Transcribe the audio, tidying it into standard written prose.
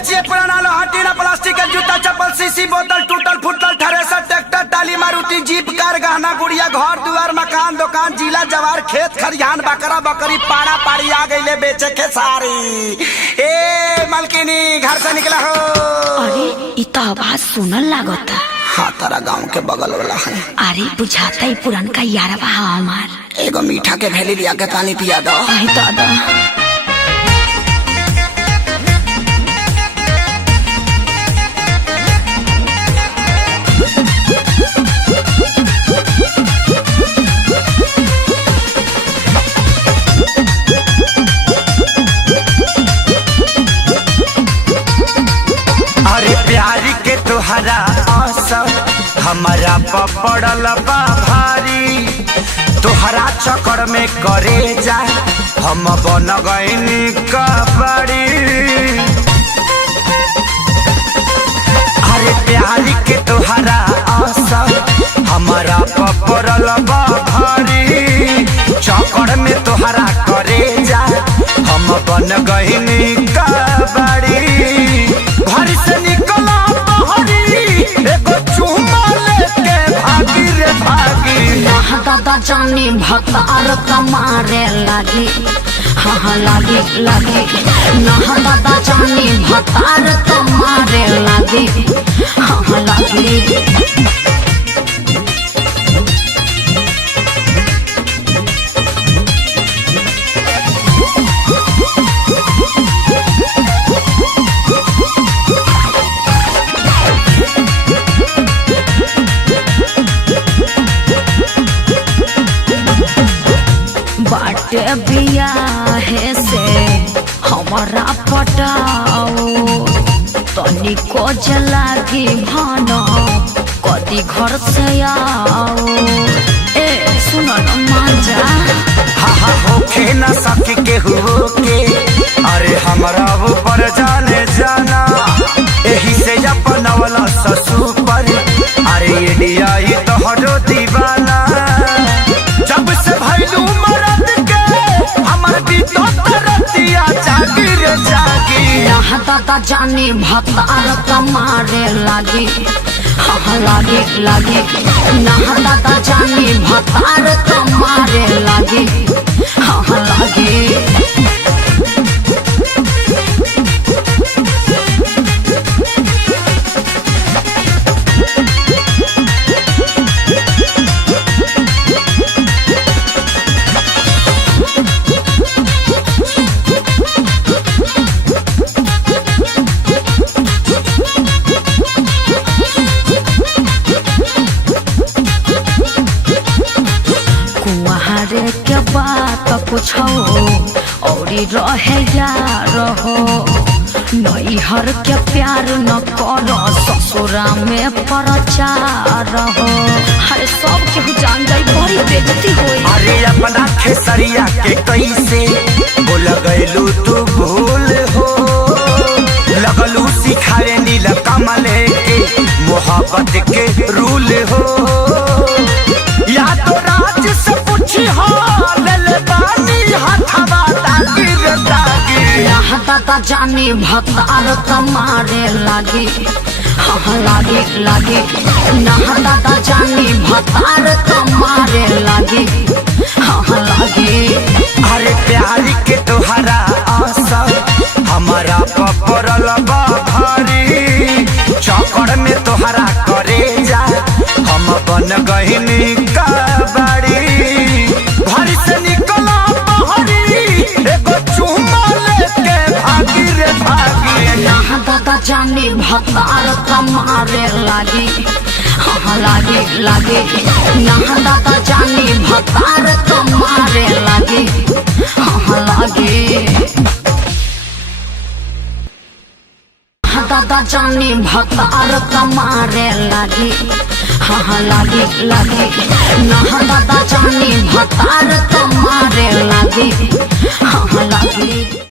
बेचिए पुराना लोहा टीना प्लास्टिक के जूता चप्पल सीसी बोतल टूटल फुटल थ्रेसर ट्रैक्टर टाली मारुति जीप कार गहना गुड़िया घर दुआर मकान दुकान जिला जवार खेत खरिहान बकरा बकरी पाड़ा पाड़ी आ गईले बेचे के सारी। ए मालकिनी घर से निकला हो। अरे इ तो आवाज सुनल लागता। हाँ तारा गाँव के बगल वाला है। अरे बुझाता ही पुरनका यारवा हमार। एगो मीठा के भेली लिया के पानी पिया दो। आई दादा अरे प्यारी के तुहरा असर हमारा पपड़ल बा भारी, तुहरा चक्कर में करे जा हम बन गईनी कबड़ी। अरे प्यारी के तुहरा असर हमारा पपड़ल बा भारी, चक्कर में तुहरा करे जा हम बन गईनी कबड़ी। घर से निकला बहरी एगो चुम्मा लेके भागी रे भागी। दादा जानी भतार कमारे लागी। हाँ लागे लागे ना दादा जानी भतार कमारे लागे। हाँ लागे बाटे बियाहे से हमारा पटाओ तनिको जलागी भानो कदी घर से आओ। ए सुनो न मांजा हाँ होके न सके केहू के, अरे हमरा ऊपर जाने जाना एही से अपना वाला ससुर पर। अरे इंडिया ही तो हरो दीवाना जब से भैलू मरद के हमर भी तो तरतिया जागी रे जागी। यहाँ दादा जानी भतार कमारे लागी। हाँ लागे लागे ना दादा जानी भतार कमारे लागे। हाँ लागे कुआरे के बात पूछो और रहे यार हो। नैहर के प्यार न करो ससुरा में प्रचार हो। हर सब केहू जान जाई बड़ी बेइज्जती होई। अरे अपना खेसरिया के कैसे बोल गईलू तू भूल हो, लगलू सिखाए नील कमल के मोहब्बत के रूल हो। या तो राज से पूछी हो ले पानी हथवा तागी रे तागी। यहाँ दादा जानी भतार कमारे लागी। हाँ लागे लागे ना दादा जानी भतार कमारे लागे। हाँ लागे अरे प्यारी के तुहरा असर हमारा पपड़ल बा भारी, चक्कर में तुहरा करे जा हम बन गईनी कबड़ी। घर से निकला बहरी एगो चुम्मा लेके भागी रे भागी। यहाँ दादा जानी भतार कमारे लागी। हाँ लागे लागे ना दादा जानी भतार कमारे लागे। हाँ लागे दादा जानी भतार कमारे लागी। हाँ लागे लागे ना दादा जानी भतार कमारे लागे। हाँ लागे।